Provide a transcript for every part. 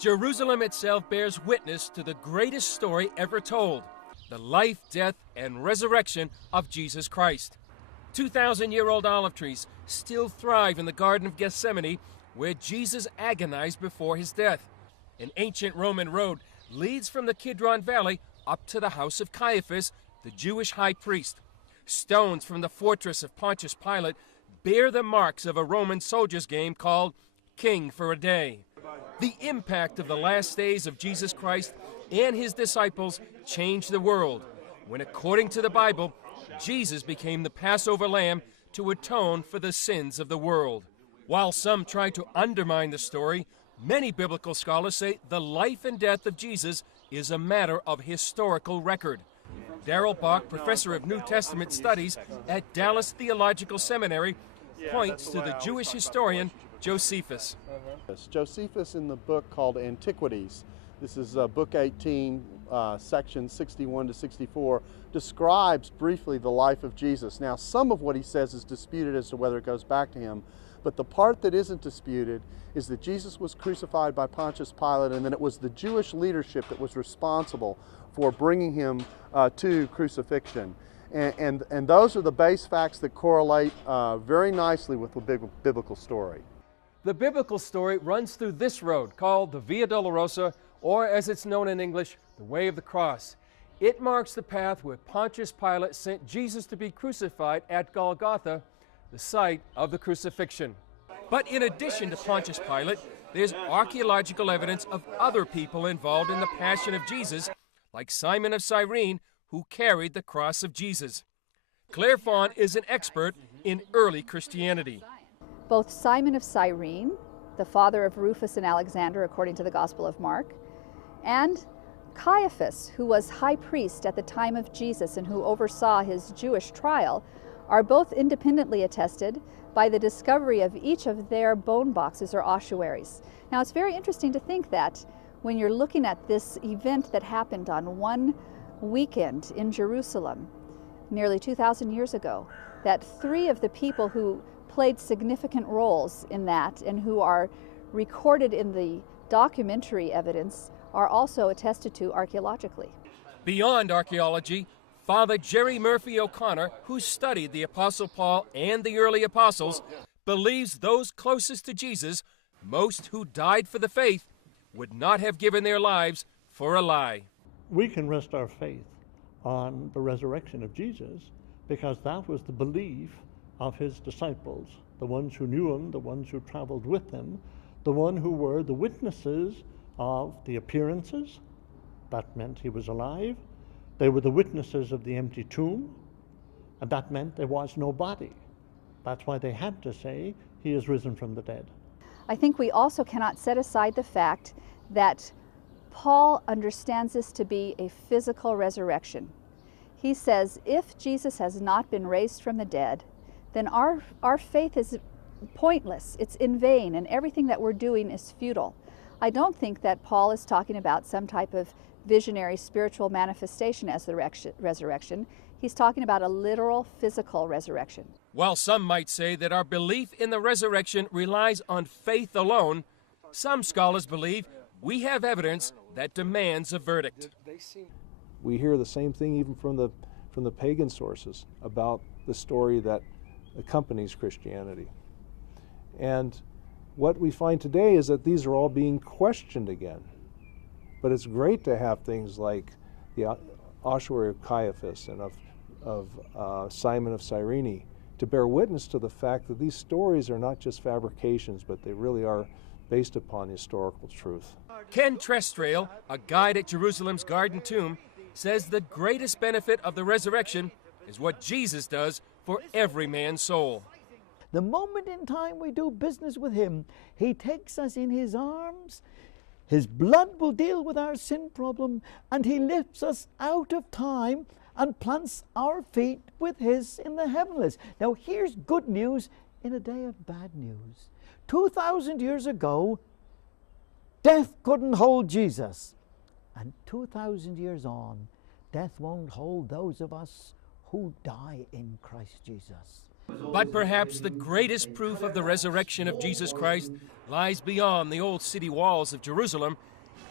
Jerusalem itself bears witness to the greatest story ever told, the life, death, and resurrection of Jesus Christ. 2,000-year-old olive trees still thrive in the Garden of Gethsemane, where Jesus agonized before his death. An ancient Roman road leads from the Kidron Valley up to the house of Caiaphas, the Jewish high priest. Stones from the fortress of Pontius Pilate bear the marks of a Roman soldier's game called King for a Day. The impact of the last days of Jesus Christ and his disciples changed the world when, according to the Bible, Jesus became the Passover lamb to atone for the sins of the world. While some try to undermine the story, many biblical scholars say the life and death of Jesus is a matter of historical record. Darrell Bach, professor of New Testament studies at Dallas Theological Seminary, points to the Jewish historian Josephus. Josephus, in the book called Antiquities, this is book 18, sections 61 to 64, describes briefly the life of Jesus. Now, some of what he says is disputed as to whether it goes back to him, but the part that isn't disputed is that Jesus was crucified by Pontius Pilate, and then it was the Jewish leadership that was responsible for bringing him to crucifixion. And those are the base facts that correlate very nicely with the biblical story. The biblical story runs through this road called the Via Dolorosa, or as it's known in English, the Way of the Cross. It marks the path where Pontius Pilate sent Jesus to be crucified at Golgotha, the site of the crucifixion. But in addition to Pontius Pilate, there's archaeological evidence of other people involved in the passion of Jesus, like Simon of Cyrene, who carried the cross of Jesus. Claire Fawn is an expert in early Christianity. Both Simon of Cyrene, the father of Rufus and Alexander according to the Gospel of Mark, and Caiaphas, who was high priest at the time of Jesus and who oversaw his Jewish trial, are both independently attested by the discovery of each of their bone boxes or ossuaries. Now, it's very interesting to think that when you're looking at this event that happened on one weekend in Jerusalem nearly 2,000 years ago, that three of the people who played significant roles in that and who are recorded in the documentary evidence are also attested to archaeologically. Beyond archaeology, Father Jerry Murphy O'Connor, who studied the Apostle Paul and the early apostles, believes those closest to Jesus, most who died for the faith, would not have given their lives for a lie. We can rest our faith on the resurrection of Jesus because that was the belief of his disciples, the ones who knew him, the ones who traveled with him, the one who were the witnesses of the appearances. That meant he was alive. They were the witnesses of the empty tomb, and that meant there was no body. That's why they had to say, he is risen from the dead. I think we also cannot set aside the fact that Paul understands this to be a physical resurrection. He says, if Jesus has not been raised from the dead, then our faith is pointless, it's in vain, and everything that we're doing is futile. I don't think that Paul is talking about some type of visionary spiritual manifestation as the resurrection. He's talking about a literal physical resurrection. While some might say that our belief in the resurrection relies on faith alone, some scholars believe we have evidence that demands a verdict. We hear the same thing even from the pagan sources about the story that accompanies Christianity. And what we find today is that these are all being questioned again. But it's great to have things like the ossuary of Caiaphas and of Simon of Cyrene to bear witness to the fact that these stories are not just fabrications, but they really are based upon historical truth. Ken Trestrail, a guide at Jerusalem's Garden Tomb, says the greatest benefit of the resurrection is what Jesus does for every man's soul. The moment in time we do business with him, he takes us in his arms. His blood will deal with our sin problem, and he lifts us out of time and plants our feet with his in the heavenlies. Now here's good news in a day of bad news. 2,000 years ago, death couldn't hold Jesus. And 2,000 years on, death won't hold those of us who die in Christ Jesus. But perhaps the greatest proof of the resurrection of Jesus Christ lies beyond the old city walls of Jerusalem.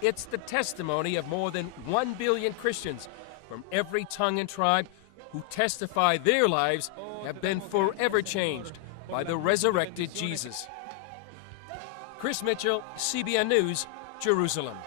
It's the testimony of more than 1 billion Christians from every tongue and tribe who testify their lives have been forever changed by the resurrected Jesus. Chris Mitchell, CBN News, Jerusalem.